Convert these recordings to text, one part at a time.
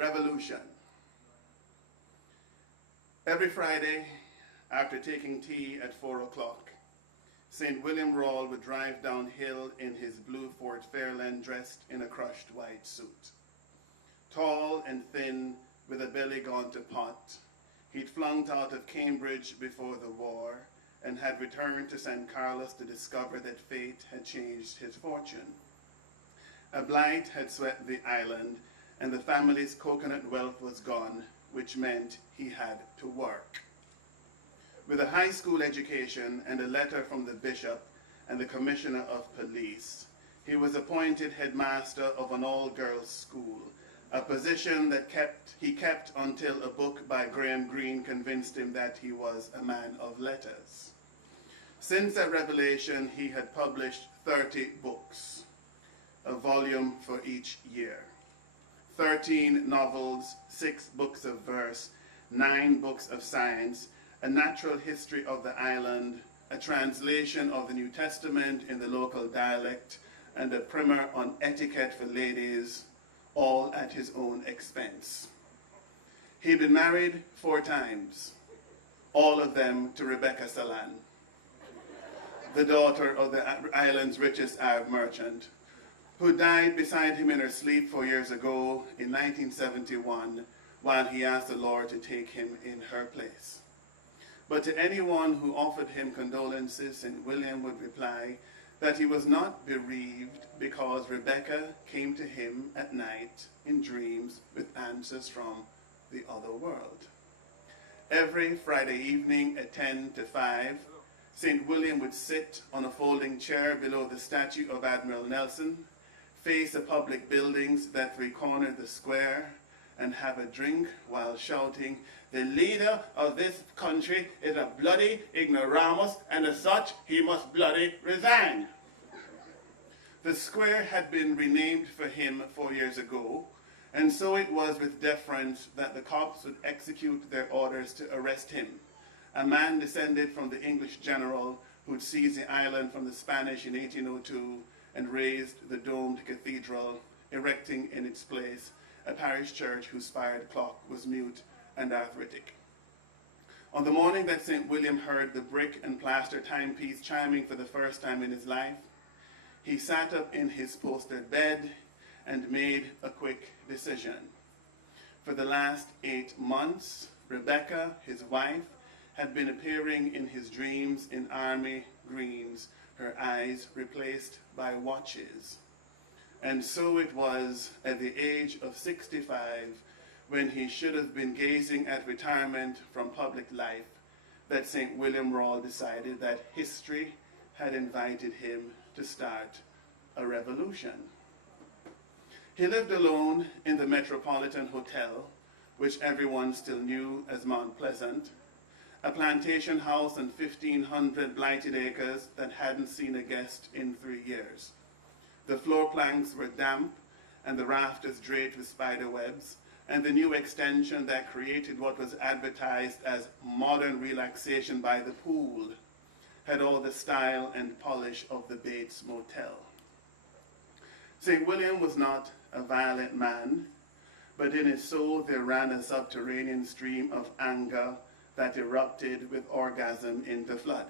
Revolution. Every Friday, after taking tea at 4 o'clock, St. William Rawle would drive downhill in his blue Ford Fairlane dressed in a crushed white suit. Tall and thin, with a belly gone to pot, he'd flunked out of Cambridge before the war and had returned to San Carlos to discover that fate had changed his fortune. A blight had swept the island, and the family's coconut wealth was gone, which meant he had to work. With a high school education and a letter from the bishop and the commissioner of police, he was appointed headmaster of an all-girls school, a position that he kept until a book by Graham Greene convinced him that he was a man of letters. Since that revelation, he had published 30 books, a volume for each year. 13 novels, 6 books of verse, 9 books of science, a natural history of the island, a translation of the New Testament in the local dialect, and a primer on etiquette for ladies, all at his own expense. He'd been married 4 times, all of them to Rebecca Salan, the daughter of the island's richest Arab merchant, who died beside him in her sleep 4 years ago in 1971, while he asked the Lord to take him in her place. But to anyone who offered him condolences, St. William would reply that he was not bereaved because Rebecca came to him at night in dreams with answers from the other world. Every Friday evening at 10 to 5, St. William would sit on a folding chair below the statue of Admiral Nelson, face the public buildings that three-cornered the square, and have a drink while shouting, "The leader of this country is a bloody ignoramus, and as such he must bloody resign." The square had been renamed for him 4 years ago, and so it was with deference that the cops would execute their orders to arrest him, a man descended from the English general who'd seized the island from the Spanish in 1802 and raised the domed cathedral, erecting in its place a parish church whose spired clock was mute and arthritic. On the morning that St. William heard the brick and plaster timepiece chiming for the first time in his life, he sat up in his postered bed and made a quick decision. For the last 8 months, Rebecca, his wife, had been appearing in his dreams in army greens, her eyes replaced by watches. And so it was at the age of 65, when he should have been gazing at retirement from public life, that St. William Rawle decided that history had invited him to start a revolution. He lived alone in the Metropolitan Hotel, which everyone still knew as Mount Pleasant, a plantation house on 1,500 blighted acres that hadn't seen a guest in 3 years. The floor planks were damp and the rafters draped with spider webs, and the new extension that created what was advertised as modern relaxation by the pool had all the style and polish of the Bates Motel. St. William was not a violent man, but in his soul there ran a subterranean stream of anger that erupted with orgasm in the flood.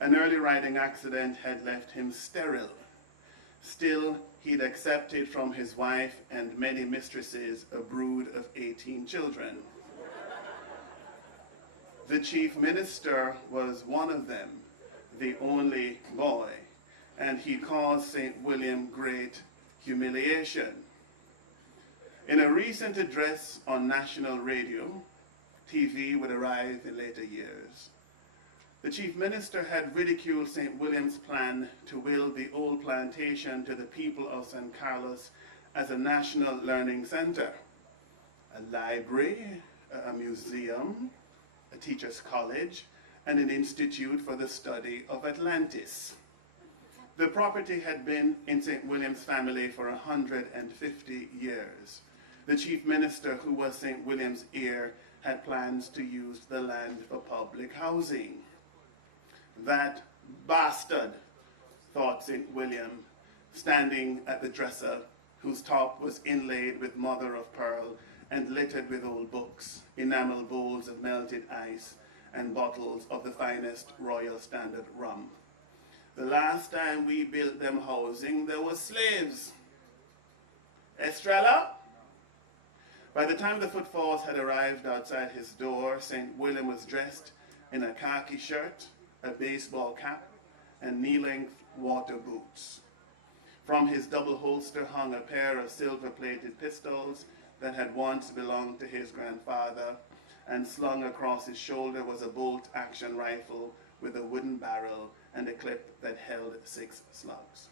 An early riding accident had left him sterile. Still, he'd accepted from his wife and many mistresses a brood of 18 children. The chief minister was one of them, the only boy, and he caused St. William great humiliation. In a recent address on national radio, TV would arrive in later years, the chief minister had ridiculed St. William's plan to will the old plantation to the people of San Carlos as a national learning center, a library, a museum, a teacher's college, and an institute for the study of Atlantis. The property had been in St. William's family for 150 years. The chief minister, who was St. William's heir, had plans to use the land for public housing. That bastard, thought St. William, standing at the dresser whose top was inlaid with mother of pearl and littered with old books, enamel bowls of melted ice, and bottles of the finest Royal Standard rum. The last time we built them housing, there was slaves. Estrella? By the time the footfalls had arrived outside his door, St. William was dressed in a khaki shirt, a baseball cap, and knee-length water boots. From his double holster hung a pair of silver-plated pistols that had once belonged to his grandfather, and slung across his shoulder was a bolt-action rifle with a wooden barrel and a clip that held 6 slugs.